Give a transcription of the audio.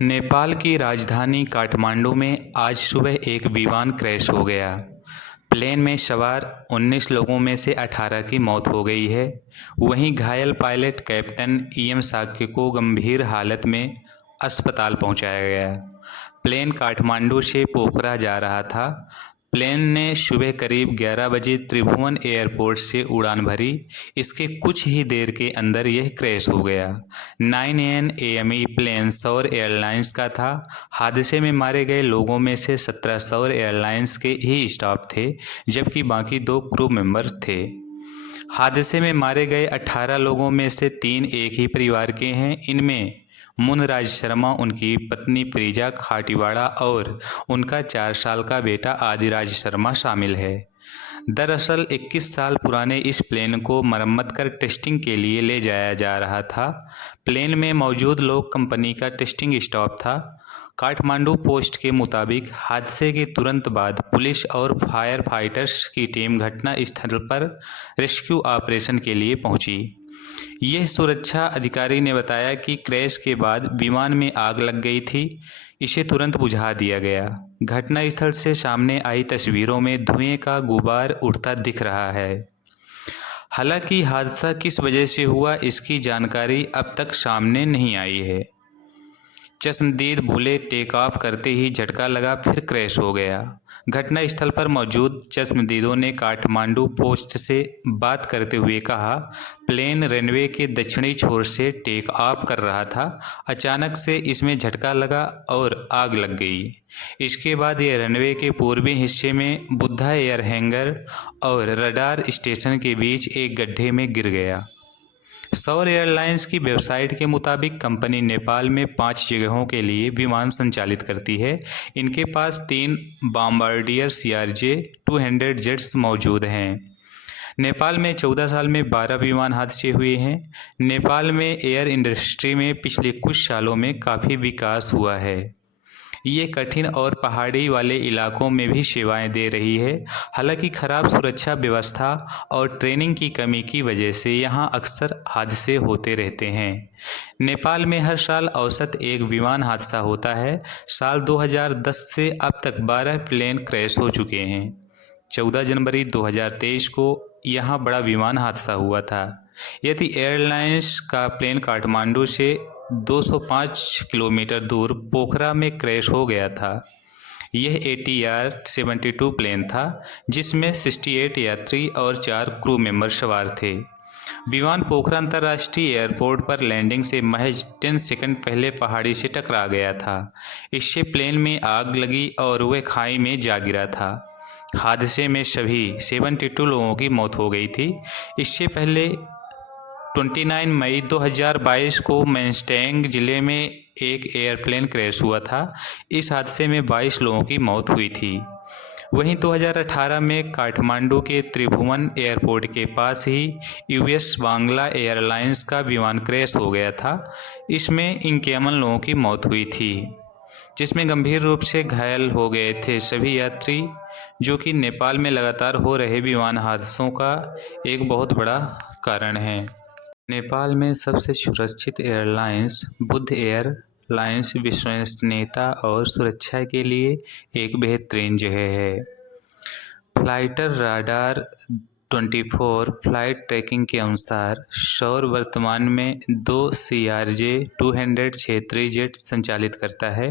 नेपाल की राजधानी काठमांडू में आज सुबह एक विमान क्रैश हो गया। प्लेन में सवार 19 लोगों में से 18 की मौत हो गई है। वहीं घायल पायलट कैप्टन एम साक्य को गंभीर हालत में अस्पताल पहुंचाया गया। प्लेन काठमांडू से पोखरा जा रहा था। प्लेन ने सुबह करीब 11 बजे त्रिभुवन एयरपोर्ट से उड़ान भरी। इसके कुछ ही देर के अंदर यह क्रैश हो गया। 9 AME प्लेन सौर एयरलाइंस का था। हादसे में मारे गए लोगों में से 17 सौर एयरलाइंस के ही स्टाफ थे, जबकि बाकी 2 क्रू मेंबर थे। हादसे में मारे गए 18 लोगों में से 3 एक ही परिवार के हैं। इनमें मुनराज शर्मा, उनकी पत्नी प्रीजा खाटीवाड़ा और उनका 4 साल का बेटा आदिराज शर्मा शामिल है। दरअसल 21 साल पुराने इस प्लेन को मरम्मत कर टेस्टिंग के लिए ले जाया जा रहा था। प्लेन में मौजूद लोग कंपनी का टेस्टिंग स्टाफ था। काठमांडू पोस्ट के मुताबिक हादसे के तुरंत बाद पुलिस और फायर फाइटर्स की टीम घटना स्थल पर रेस्क्यू ऑपरेशन के लिए पहुंची। यह सुरक्षा अधिकारी ने बताया कि क्रैश के बाद विमान में आग लग गई थी। इसे तुरंत बुझा दिया गया। घटनास्थल से सामने आई तस्वीरों में धुएं का गुबार उठता दिख रहा है। हालांकि हादसा किस वजह से हुआ, इसकी जानकारी अब तक सामने नहीं आई है। चश्मदीद बुलेट टेक ऑफ करते ही झटका लगा, फिर क्रैश हो गया। घटनास्थल पर मौजूद चश्मदीदों ने काठमांडू पोस्ट से बात करते हुए कहा, प्लेन रनवे के दक्षिणी छोर से टेक ऑफ कर रहा था। अचानक से इसमें झटका लगा और आग लग गई। इसके बाद यह रनवे के पूर्वी हिस्से में बुद्धा एयर हैंगर और रडार स्टेशन के बीच एक गड्ढे में गिर गया। सौर एयरलाइंस की वेबसाइट के मुताबिक कंपनी नेपाल में 5 जगहों के लिए विमान संचालित करती है। इनके पास 3 बॉम्बार्डियर CRJ-200 जेट्स मौजूद हैं। नेपाल में 14 साल में 12 विमान हादसे हुए हैं। नेपाल में एयर इंडस्ट्री में पिछले कुछ सालों में काफ़ी विकास हुआ है। ये कठिन और पहाड़ी वाले इलाकों में भी सेवाएं दे रही है। हालांकि खराब सुरक्षा व्यवस्था और ट्रेनिंग की कमी की वजह से यहां अक्सर हादसे होते रहते हैं। नेपाल में हर साल औसत एक विमान हादसा होता है। साल 2010 से अब तक 12 प्लेन क्रैश हो चुके हैं। 14 जनवरी 2023 को यहाँ बड़ा विमान हादसा हुआ था। यदि एयरलाइंस का प्लेन काठमांडू से 205 किलोमीटर दूर पोखरा में क्रैश हो गया था। यह ATR-72 प्लेन था, जिसमें 68 यात्री और 4 क्रू मेंबर सवार थे। विमान पोखरा अंतर्राष्ट्रीय एयरपोर्ट पर लैंडिंग से महज 10 सेकंड पहले पहाड़ी से टकरा गया था। इससे प्लेन में आग लगी और वह खाई में जा गिरा था। हादसे में सभी 72 लोगों की मौत हो गई थी। इससे पहले 29 मई 2022 को मैनस्टैंग जिले में एक एयरप्लेन क्रैश हुआ था। इस हादसे में 22 लोगों की मौत हुई थी। वहीं 2018 में काठमांडू के त्रिभुवन एयरपोर्ट के पास ही US बांग्ला एयरलाइंस का विमान क्रैश हो गया था। इसमें 51 लोगों की मौत हुई थी, जिसमें गंभीर रूप से घायल हो गए थे सभी यात्री, जो कि नेपाल में लगातार हो रहे विमान हादसों का एक बहुत बड़ा कारण है। नेपाल में सबसे सुरक्षित एयरलाइंस बुद्ध एयरलाइंस विश्वसनीयता और सुरक्षा के लिए एक बेहतरीन जगह है। फ्लाइटर राडार 24 फ्लाइट ट्रैकिंग के अनुसार सौर वर्तमान में 2 CRJ-200 क्षेत्रीय जेट संचालित करता है।